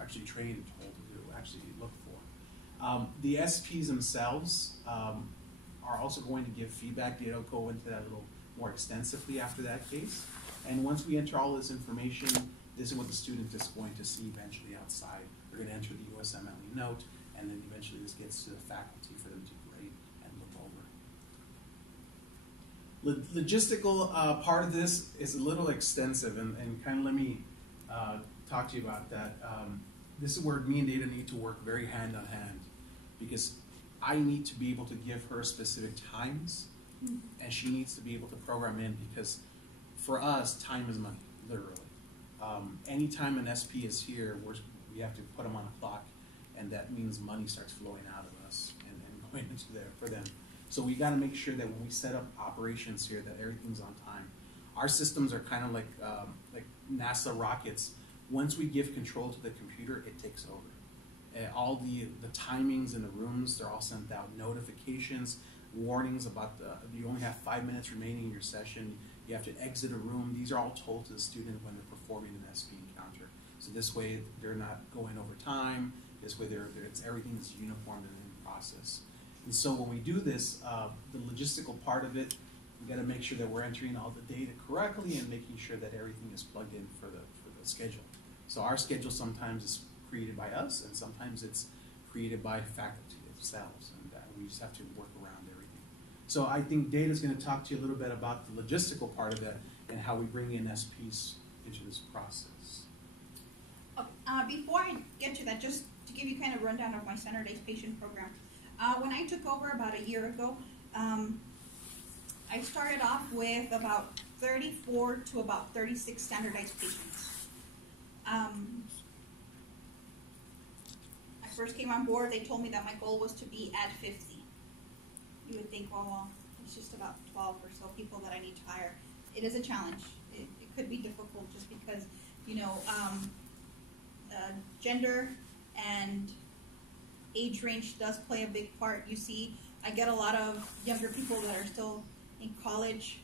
actually trained and told to actually look for. The SPs themselves are also going to give feedback. Data will go into that a little more extensively after that case. And once we enter all this information, this is what the student is going to see eventually outside. They're going to enter the USMLE note, and then eventually this gets to the faculty for them to grade and look over. Logistical part of this is a little extensive, and kind of let me talk to you about that. This is where me and Data need to work very hand in hand, because I need to be able to give her specific times, and she needs to be able to program in, because for us, time is money, literally. Anytime an SP is here, we have to put them on a clock, and that means money starts flowing out of us and going into there for them. So we got to make sure that when we set up operations here, that everything's on time. Our systems are kind of like NASA rockets. Once we give control to the computer, it takes over. All the timings in the rooms, they're all sent out. Notifications, warnings about you only have 5 minutes remaining in your session. You have to exit a room. These are all told to the student when they're performing an SP encounter. So this way, they're not going over time. This way, everything is uniform and in process. And so when we do this, the logistical part of it, we got to make sure that we're entering all the data correctly and making sure that everything is plugged in for the schedule. So our schedule sometimes is created by us, and sometimes it's created by faculty themselves, and we just have to work around everything. So I think Data is going to talk to you a little bit about the logistical part of it and how we bring in SPs into this process. Before I get to that, just to give you kind of a rundown of my standardized patient program. When I took over about a year ago, I started off with about 34 to about 36 standardized patients. I first came on board, they told me that my goal was to be at 50. You would think, well, it's just about 12 or so people that I need to hire. It is a challenge. It could be difficult just because, gender and age range does play a big part. You see, I get a lot of younger people that are still in college,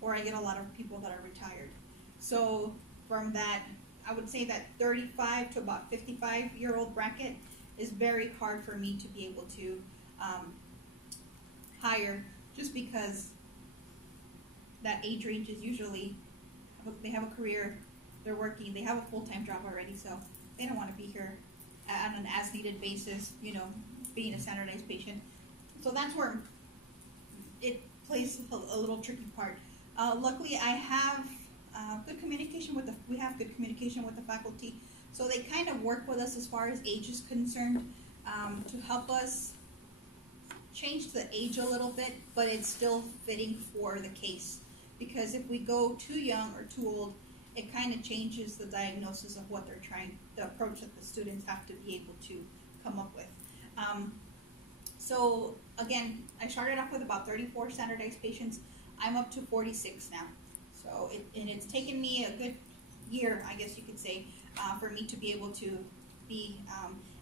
or I get a lot of people that are retired. So from that, I would say that 35 to about 55-year-old bracket is very hard for me to be able to hire, just because that age range is usually, they have a career, they're working, they have a full-time job already, so they don't want to be here on an as-needed basis, being a standardized patient. So that's where it plays a little tricky part. Luckily, I have good communication with we have good communication with the faculty, so they kind of work with us as far as age is concerned to help us change the age a little bit, but it's still fitting for the case. Because if we go too young or too old, it kind of changes the diagnosis of what they're the approach that the students have to be able to come up with. So again, I started off with about 34 standardized patients. I'm up to 46 now. So it's taken me a good year, I guess you could say, for me to be able to be,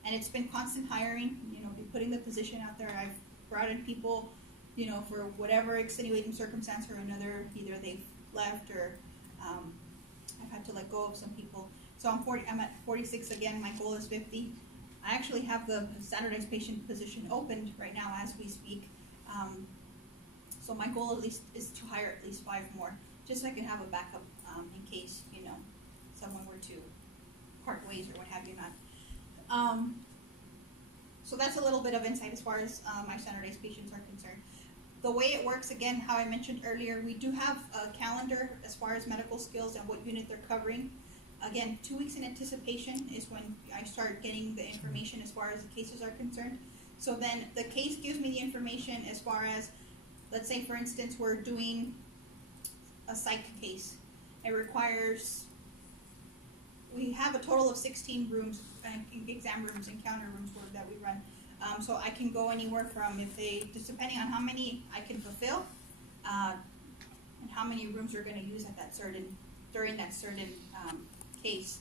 and it's been constant hiring, be putting the position out there. I've brought in people, for whatever extenuating circumstance or another, either they've left or I've had to let go of some people. So I'm at 46 again. My goal is 50. I actually have the standardized patient position opened right now as we speak. So my goal at least is to hire at least 5 more, just so I can have a backup in case, someone were to part ways or what have you not. So that's a little bit of insight as far as my standardized patients are concerned. The way it works, again, how I mentioned earlier, we do have a calendar as far as medical skills and what unit they're covering. Again, 2 weeks in anticipation is when I start getting the information as far as the cases are concerned. So then the case gives me the information as far as, let's say, for instance, we're doing a psych case. It requires, we have a total of 16 rooms, exam rooms, encounter rooms that we run. So I can go anywhere from, just depending on how many I can fulfill, and how many rooms we're going to use at during that certain case.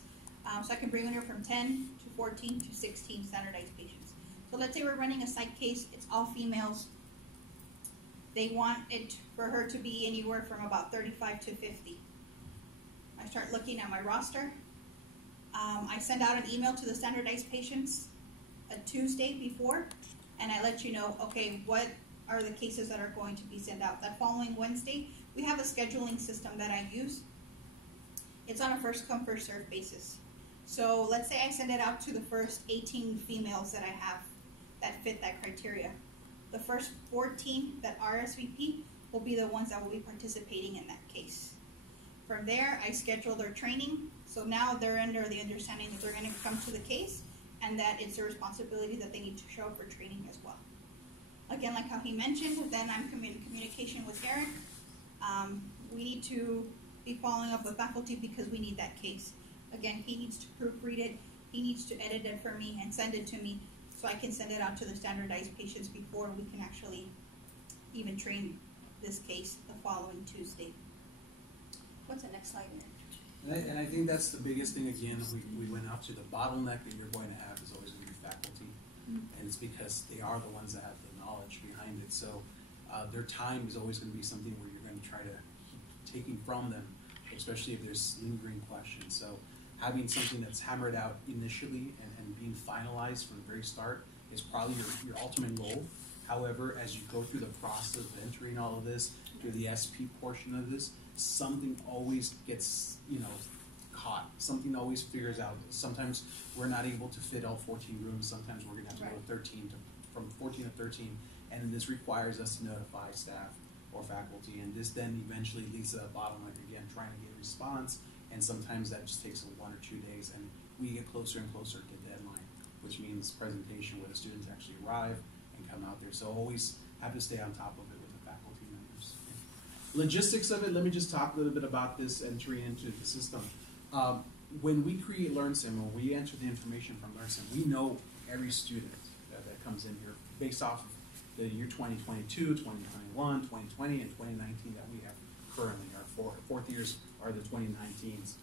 So I can bring anywhere from 10 to 14 to 16 standardized patients. So let's say we're running a psych case, it's all females. They want it for her to be anywhere from about 35 to 50. I start looking at my roster. I send out an email to the standardized patients a Tuesday before, and I let you know, okay, what are the cases that are going to be sent out. That following Wednesday, we have a scheduling system that I use. It's on a first come, first served basis. So let's say I send it out to the first 18 females that I have that fit that criteria. The first 14 that RSVP will be the ones that will be participating in that case. From there, I schedule their training. So now they're under the understanding that they're going to come to the case and that it's their responsibility that they need to show up for training as well. Again, like how he mentioned, then I'm in communication with Eric. We need to be following up with faculty because we need that case. Again, he needs to proofread it. He needs to edit it for me and send it to me so I can send it out to the standardized patients before we can actually even train this case the following Tuesday. What's the next slide here? And I think that's the biggest thing, again, we went out to the bottleneck that you're going to have is always going to be faculty. And it's because they are the ones that have the knowledge behind it. So their time is always going to be something where you're going to try to keep taking from them, especially if there's lingering questions. So having something that's hammered out initially and being finalized from the very start is probably your ultimate goal. However, as you go through the process of entering all of this, through the SP portion of this, something always gets, caught. Something always figures out. Sometimes we're not able to fit all 14 rooms. Sometimes we're going to have to go 13 from 14 to 13, and this requires us to notify staff or faculty, and this then eventually leads to a bottleneck again, trying to get a response, and sometimes that just takes 1 or 2 days, and we get closer and closer to the deadline, which means presentation where the students actually arrive and come out there. So always have to stay on top of it with the faculty members. Logistics of it, let me just talk a little bit about this entry into the system. When we create LearnSim, when we enter the information from LearnSim, we know every student that comes in here based off of the year 2022, 2021, 2020, and 2019 that we have currently. Our fourth years are the 2019s.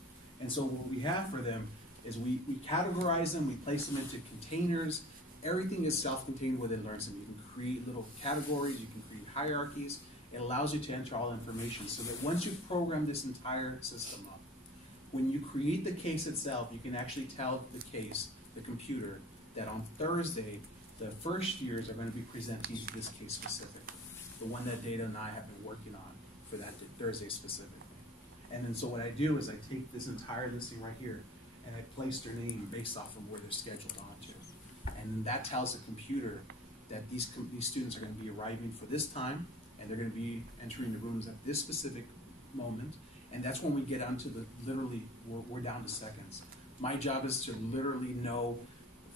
And so what we have for them is we categorize them, we place them into containers. Everything is self-contained within LearnSim. You can create little categories, you can create hierarchies. It allows you to enter all information so that once you've programmed this entire system up, when you create the case itself, you can actually tell the case, the computer, that on Thursday, the first years are going to be presenting this case specifically, the one that Data and I have been working on for that Thursday specifically. And then so what I do is I take this entire listing right here and I place their name based off of where they're scheduled onto. And that tells the computer that these students are going to be arriving for this time and they're going to be entering the rooms at this specific moment. And that's when we get onto the, literally, we're down to seconds. My job is to literally know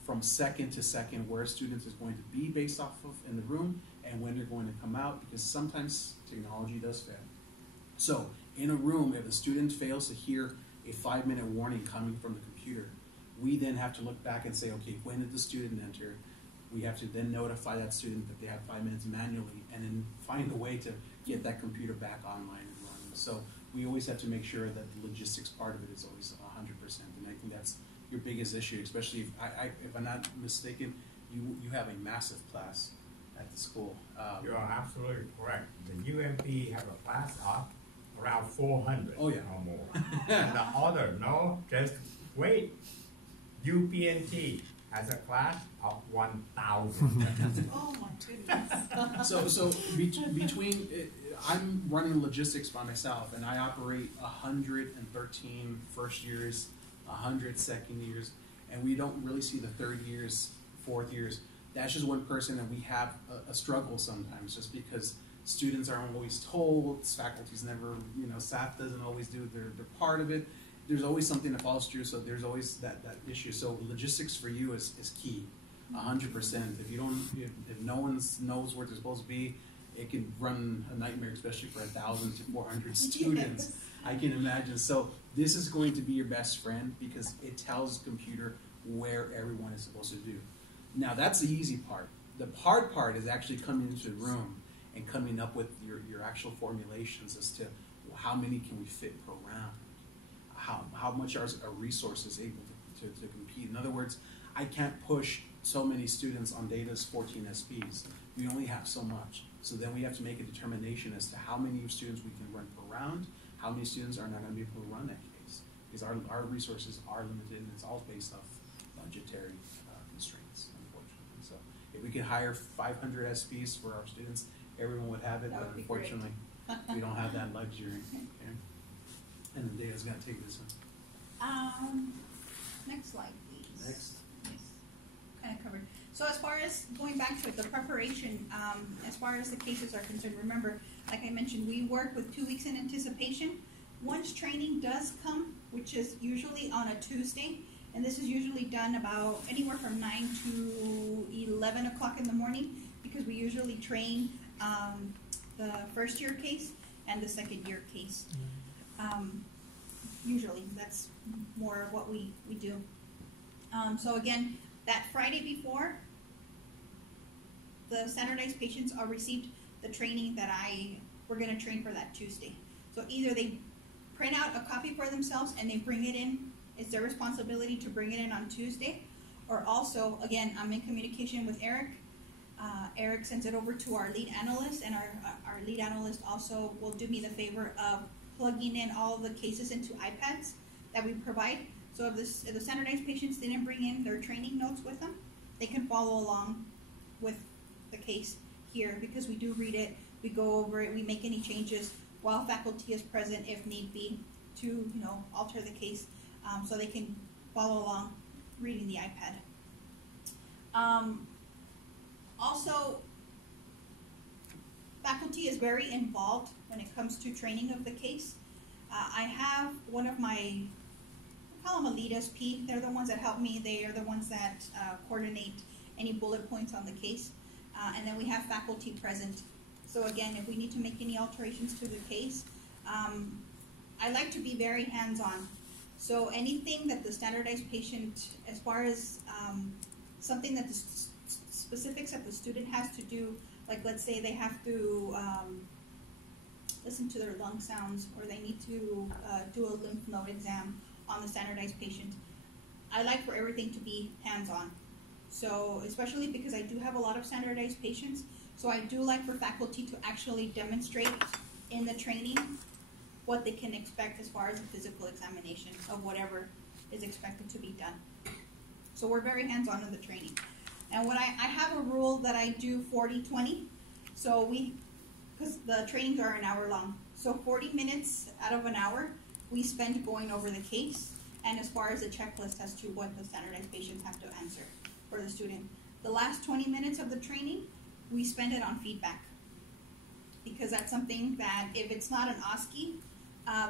from second to second where a student is going to be based off of in the room and when they're going to come out, because sometimes technology does fail. So in a room, if a student fails to hear a 5-minute warning coming from the computer, we then have to look back and say, okay, when did the student enter? We have to then notify that student that they have 5 minutes manually and then find a way to get that computer back online and running. So we always have to make sure that the logistics part of it is always 100%. And I think that's your biggest issue, especially if I'm not mistaken, you have a massive class at the school. You are absolutely correct. The UMP have a class of around 400 oh, yeah. or more. And the other, no, just wait. UPNT has a class of 1,000. Oh my goodness. So between, I'm running logistics by myself, and I operate 113 first years, 100 second years, and we don't really see the third years, fourth years. That's just one person, and we have a struggle sometimes, just because students aren't always told, faculty's never, staff doesn't always do their part of it. There's always something that falls through, so there's always that issue. So logistics for you is key, 100%. If you don't, if no one knows where they're supposed to be, it can run a nightmare, especially for 1,000 to 400 students. Yes. I can imagine. So this is going to be your best friend because it tells the computer where everyone is supposed to do. Now that's the easy part. The hard part is actually coming into the room and coming up with your actual formulations as to how many can we fit per round. How much are resources able to compete? In other words, I can't push so many students on Data's 14 SPs. We only have so much. So then we have to make a determination as to how many students we can run per round, how many students are not going to be able to run that case. because our resources are limited, and it's all based off budgetary constraints, unfortunately. So if we could hire 500 SPs for our students, everyone would have it, That but would be great. unfortunately, we don't have that luxury. Okay? And then Daya's gonna take this one. Next slide, please. Next. Yes, kind of covered. So as far as going back to it, the preparation, as far as the cases are concerned, remember, like I mentioned, we work with 2 weeks in anticipation. Once training does come, which is usually on a Tuesday, and this is usually done about anywhere from 9 to 11 o'clock in the morning, because we usually train the first year case and the second year case. Usually, that's more of what we do. So again, that Friday before, the standardized patients are received the training that we're going to train for that Tuesday. So either they print out a copy for themselves and they bring it in. It's their responsibility to bring it in on Tuesday. Or also, again, I'm in communication with Eric. Eric sends it over to our lead analyst, and our lead analyst also will do me the favor of plugging in all the cases into iPads that we provide. So if the standardized patients didn't bring in their training notes with them, they can follow along with the case here, because we do read it, we go over it, we make any changes while faculty is present if need be to alter the case, so they can follow along reading the iPad. Also, faculty is very involved when it comes to training of the case. I have one of my, I call them a lead SP. They're the ones that help me. They are the ones that coordinate any bullet points on the case. And then we have faculty present. So again, if we need to make any alterations to the case, I like to be very hands-on. So anything that the standardized patient, as far as something that the specifics that the student has to do, like let's say they have to listen to their lung sounds, or they need to do a lymph node exam on the standardized patient. I like for everything to be hands-on. So especially because I do have a lot of standardized patients, so I do like for faculty to actually demonstrate in the training what they can expect as far as the physical examination of whatever is expected to be done. So we're very hands-on in the training. And what I have a rule that I do 40-20. So because the trainings are an hour long, so 40 minutes out of an hour we spend going over the case, and as far as the checklist as to what the standardized patients have to answer for the student. The last 20 minutes of the training, we spend it on feedback, because that's something that if it's not an OSCE,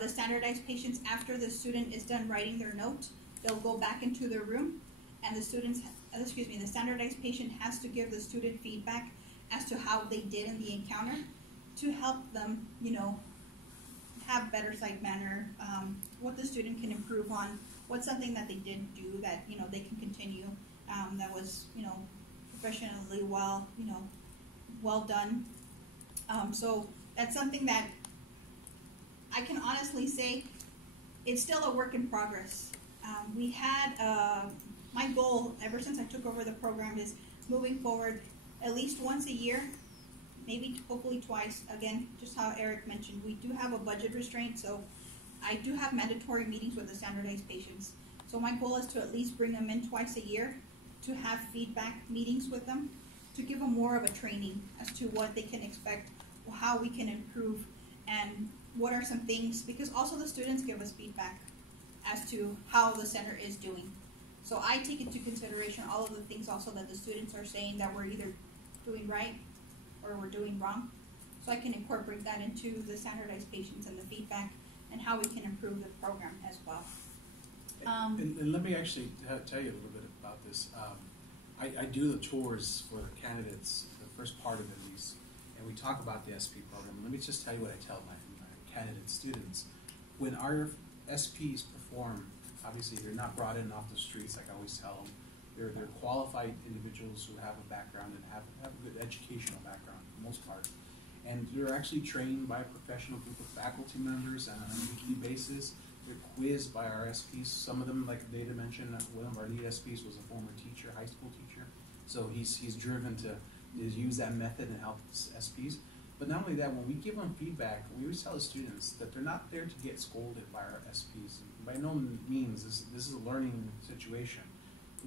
the standardized patients, after the student is done writing their note, they'll go back into their room, and the standardized patient has to give the student feedback as to how they did in the encounter to help them, have better sight manner, what the student can improve on, what's something that they didn't do that, they can continue, that was, professionally well done. So that's something that I can honestly say it's still a work in progress. We had, my goal ever since I took over the program is moving forward at least once a year, maybe hopefully twice. Again, just how Eric mentioned, we do have a budget restraint, so I do have mandatory meetings with the standardized patients. So my goal is to at least bring them in twice a year to have feedback meetings with them, to give them more of a training as to what they can expect, how we can improve, and what are some things, because also the students give us feedback as to how the center is doing. So I take into consideration all of the things also that the students are saying that we're either doing right or we're doing wrong. So I can incorporate that into the standardized patients and the feedback and how we can improve the program as well. And let me actually tell you a little bit about this. I do the tours for the candidates, the first part of it at least, and we talk about the SP program. Let me just tell you what I tell my candidate students. When our SPs perform, obviously they're not brought in off the streets like I always tell them. They're qualified individuals who have a background and have a good educational background for the most part. And they're actually trained by a professional group of faculty members on a weekly basis. They're quizzed by our SPs. Some of them, like Data mentioned, one of our lead SPs was a former teacher, high school teacher. So he's driven to use that method and help SPs. But not only that, when we give them feedback, we always tell the students that they're not there to get scolded by our SPs. By no means, this is a learning situation.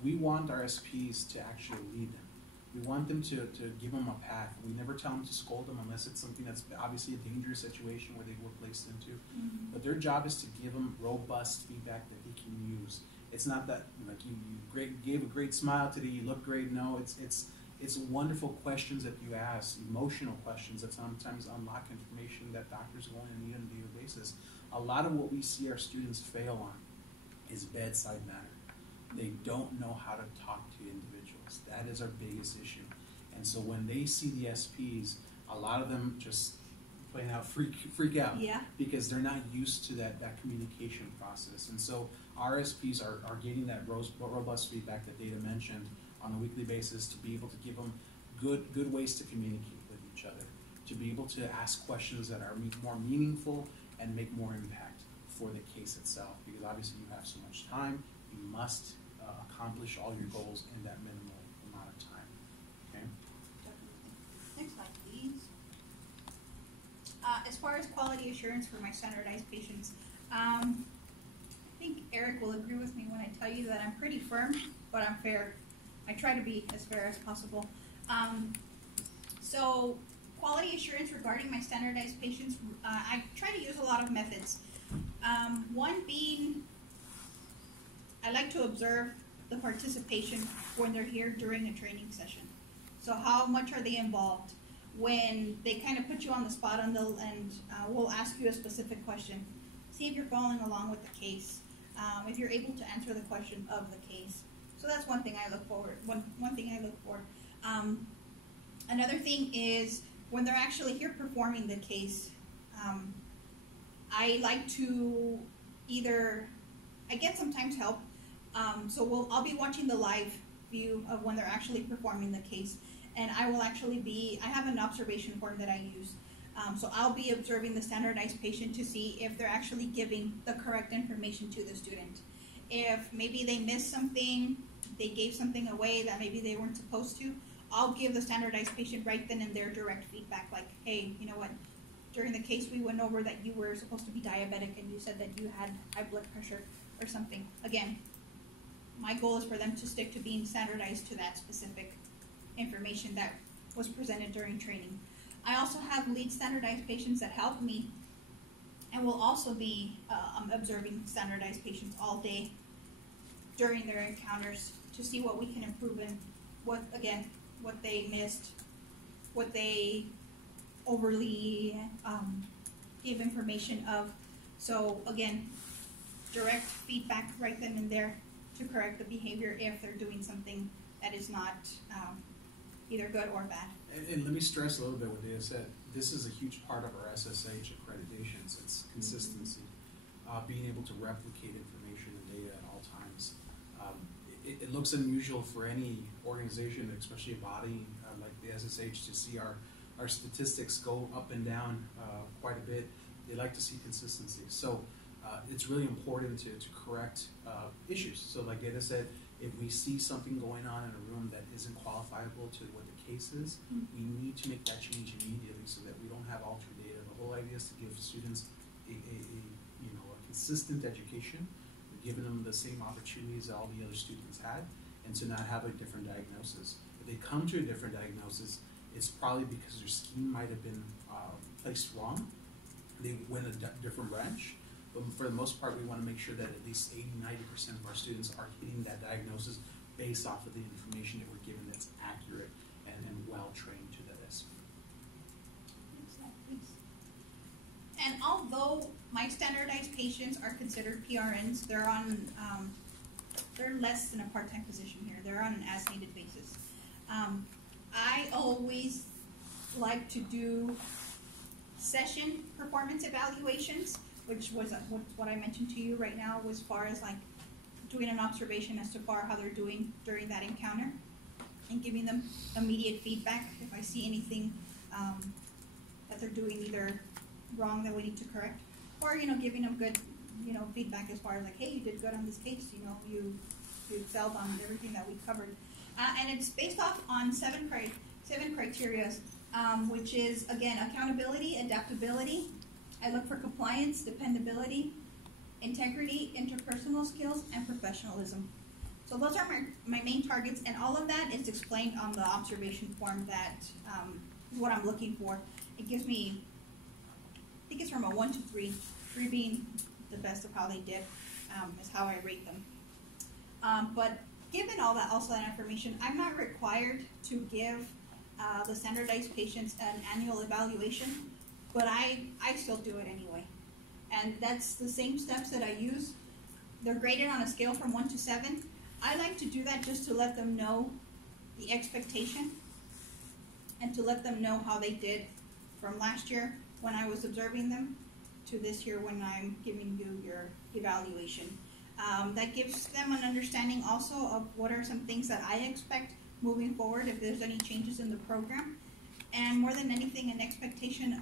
We want our SPs to actually lead them. We want them to give them a path. We never tell them to scold them unless it's something that's obviously a dangerous situation where they were placed into. Mm-hmm. But their job is to give them robust feedback that they can use. It's not that like you gave a great smile today, you look great. No, it's wonderful questions that you ask, emotional questions that sometimes unlock information that doctors are going to need on a daily basis. A lot of what we see our students fail on is bedside manner. They don't know how to talk to individuals. That is our biggest issue. And so when they see the SPs, a lot of them just plain out freak out. Yeah. Because they're not used to that communication process. And so our SPs are getting that robust feedback that Data mentioned on a weekly basis to be able to give them good ways to communicate with each other, to be able to ask questions that are more meaningful and make more impact for the case itself. Because obviously you have so much time, you must accomplish all your goals in that minimal amount of time. Okay. Next slide, please. As far as quality assurance for my standardized patients, I think Eric will agree with me when I tell you that I'm pretty firm, but I'm fair. I try to be as fair as possible. So quality assurance regarding my standardized patients, I try to use a lot of methods. One being, I like to observe the participation when they're here during a training session. So how much are they involved? When they kind of put you on the spot and we'll ask you a specific question. See if you're following along with the case. If you're able to answer the question of the case. So that's one thing I look forward. One thing I look for. Another thing is when they're actually here performing the case. I like to I get sometimes help. So I'll be watching the live view of when they're actually performing the case, and I will actually I have an observation form that I use. So I'll be observing the standardized patient to see if they're actually giving the correct information to the student. If maybe they missed something, they gave something away that maybe they weren't supposed to, I'll give the standardized patient right then and there direct feedback like, hey, you know what, during the case we went over that you were supposed to be diabetic and you said that you had high blood pressure or something. Again, my goal is for them to stick to being standardized to that specific information that was presented during training. I also have lead standardized patients that help me and will also be observing standardized patients all day during their encounters to see what we can improve in, what they missed, what they overly give information of. So again, direct feedback right then and there to correct the behavior if they're doing something that is not either good or bad. And let me stress a little bit what Data said. This is a huge part of our SSH accreditations. It's consistency, being able to replicate information and data at all times. It looks unusual for any organization, especially a body like the SSH, to see our statistics go up and down quite a bit. They like to see consistency. So it's really important to correct issues. So like Data said, if we see something going on in a room that isn't qualifiable to what the case is, we need to make that change immediately so that we don't have altered data. The whole idea is to give students a consistent education, giving them the same opportunities that all the other students had, and to not have a different diagnosis. If they come to a different diagnosis, it's probably because their scheme might have been placed wrong. They went a different branch. But for the most part, we want to make sure that at least 80–90% of our students are hitting that diagnosis based off of the information that we're given that's accurate and well trained to that SP. Next slide, please. And although my standardized patients are considered PRNs, they're less than a part-time position here. They're on an as-needed basis. I always like to do session performance evaluations, which was what I mentioned to you right now, as far as like doing an observation as to how they're doing during that encounter and giving them immediate feedback if I see anything that they're doing either wrong that we need to correct, or giving them good feedback as far as like, hey, you did good on this case, you excelled on everything that we covered, and it's based off on seven criteria which is, again, accountability, adaptability. I look for compliance, dependability, integrity, interpersonal skills, and professionalism. So those are my main targets, and all of that is explained on the observation form that is what I'm looking for. It gives me, I think it's from a 1 to 3, 3 being the best of how they did, is how I rate them. But given all that, also that information, I'm not required to give the standardized patients an annual evaluation, but I still do it anyway. And that's the same steps that I use. They're graded on a scale from 1 to 7. I like to do that just to let them know the expectation and to let them know how they did from last year when I was observing them to this year when I'm giving you your evaluation. That gives them an understanding also of what are some things that I expect moving forward if there's any changes in the program. And more than anything, an expectation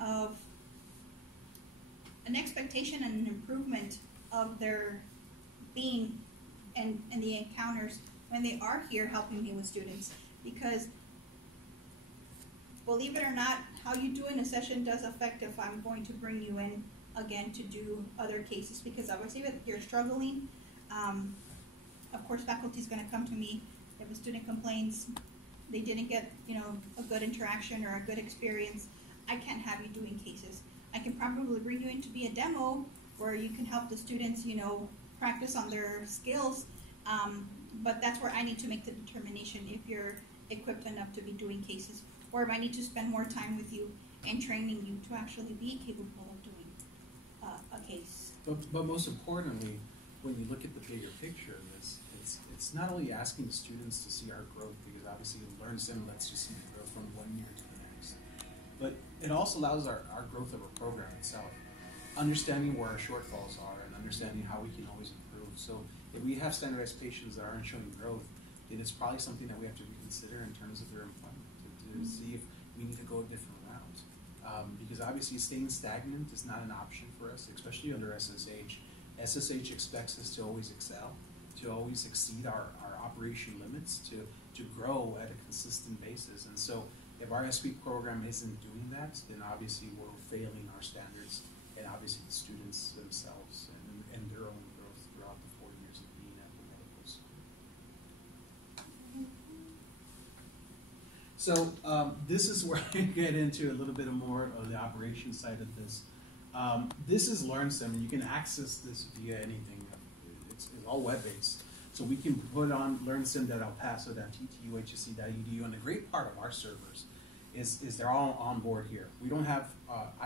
and an improvement of their being and the encounters when they are here helping me with students. Because believe it or not, how you do in a session does affect if I'm going to bring you in again to do other cases, because obviously if you're struggling, of course faculty is going to come to me if a student complains they didn't get a good interaction or a good experience. I can't have you doing cases. I can probably bring you in to be a demo where you can help the students practice on their skills, but that's where I need to make the determination if you're equipped enough to be doing cases, or if I need to spend more time with you and training you to actually be capable of doing a case. But most importantly, when you look at the bigger picture of this, it's not only asking the students to see our growth, because obviously LearnSim lets you see the growth from one year to the next, but it also allows our growth of our program itself. Understanding where our shortfalls are and understanding how we can always improve. So if we have standardized patients that aren't showing growth, then it's probably something that we have to reconsider in terms of their employment to see if we need to go a different route. Because obviously staying stagnant is not an option for us, especially under SSH. SSH expects us to always excel, to always exceed our operation limits, to grow at a consistent basis. And so if our SP program isn't doing that, then obviously we're failing our standards and obviously the students themselves and their own growth throughout the 4 years of being at the medical school. So this is where I get into a little bit more of the operations side of this. This is LearnSim, and you can access this via anything. It's all web-based. So we can put on learnsim.elpaso.ttuhsc.edu, and the great part of our servers is they're all on board here. We don't have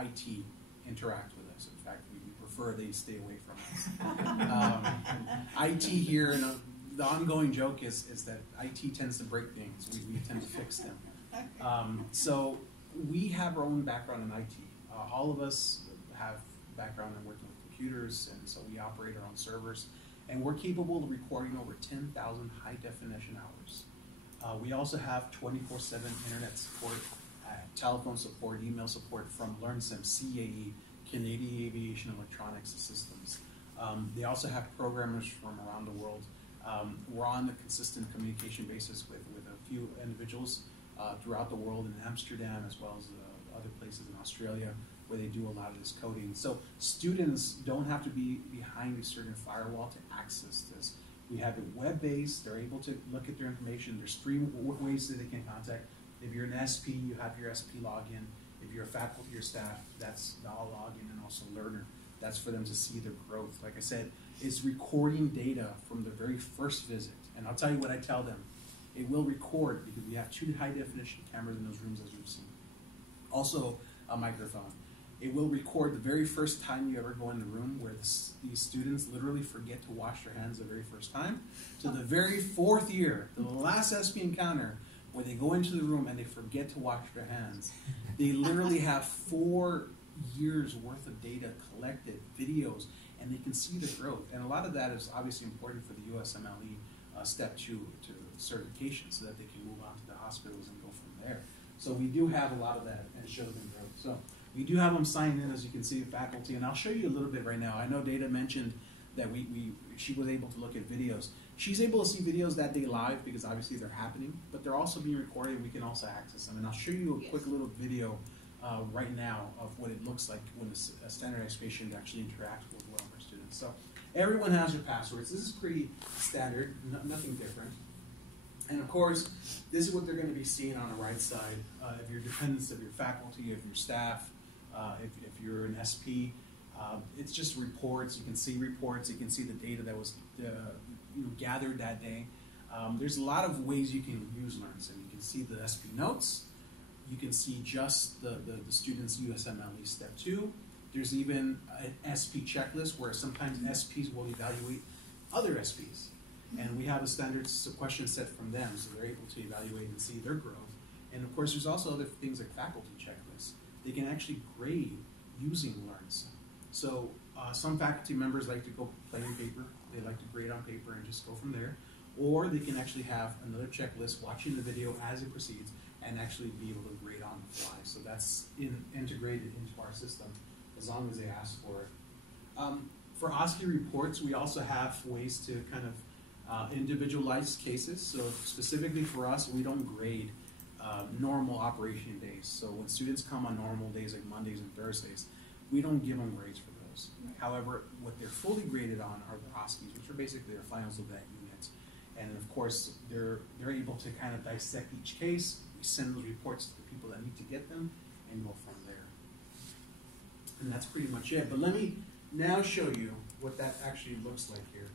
IT interact with us. In fact, we prefer they stay away from us. IT here, and the ongoing joke is that IT tends to break things. We tend to fix them. So we have our own background in IT. All of us have background in working with computers, and so we operate our own servers. And we're capable of recording over 10,000 high-definition hours. We also have 24/7 internet support, telephone support, email support from LearnSim, CAE, Canadian Aviation Electronics Systems. They also have programmers from around the world. We're on a consistent communication basis with a few individuals throughout the world in Amsterdam, as well as other places in Australia, where they do a lot of this coding. So students don't have to be behind a certain firewall to access this. We have it web-based. They're able to look at their information. There's 3 ways that they can contact. If you're an SP, you have your SP login. If you're a faculty or staff, that's the all login, and also learner. That's for them to see their growth. Like I said, it's recording data from the very first visit. And I'll tell you what I tell them. It will record, because we have 2 high-definition cameras in those rooms, as you've seen. Also, a microphone. It will record the very first time you ever go in the room, where these students literally forget to wash their hands the very first time, to the very 4th year, to the last SP encounter, where they go into the room and they forget to wash their hands. They literally have 4 years worth of data collected, videos, and they can see the growth. And a lot of that is obviously important for the USMLE Step 2 to certification, so that they can move on to the hospitals and go from there. So we do have a lot of that and show them growth. So we do have them signed in, as you can see, faculty, and I'll show you a little bit right now. I know Data mentioned that she was able to look at videos. She's able to see videos that day live because obviously they're happening, but they're also being recorded and we can also access them. And I'll show you a quick little video right now of what it looks like when a standardized patient actually interacts with one of our students. So everyone has their passwords. This is pretty standard, nothing different. And of course, this is what they're going to be seeing on the right side of your dependents, of your faculty, of your staff, if you're an SP. It's just reports. You can see reports. You can see the data that was gathered that day. There's a lot of ways you can use LearnSim. You can see the SP notes. You can see just the student's USMLE Step 2. There's even an SP checklist where sometimes SPs will evaluate other SPs. And we have a standard question set from them, so they're able to evaluate and see their growth. And of course, there's also other things like faculty checklists. They can actually grade using LearnSim. So some faculty members like to go plain paper. They like to grade on paper and just go from there. Or they can actually have another checklist watching the video as it proceeds and actually be able to grade on the fly. So that's integrated into our system as long as they ask for it. For OSCE reports, we also have ways to kind of individualize cases. So specifically for us, we don't grade normal operation days. So when students come on normal days like Mondays and Thursdays, we don't give them grades for those. Right. However, what they're fully graded on are the OSCEs, which are basically their finals of that unit. And of course, they're able to kind of dissect each case. We send those reports to the people that need to get them and go from there. And that's pretty much it. But let me now show you what that actually looks like here.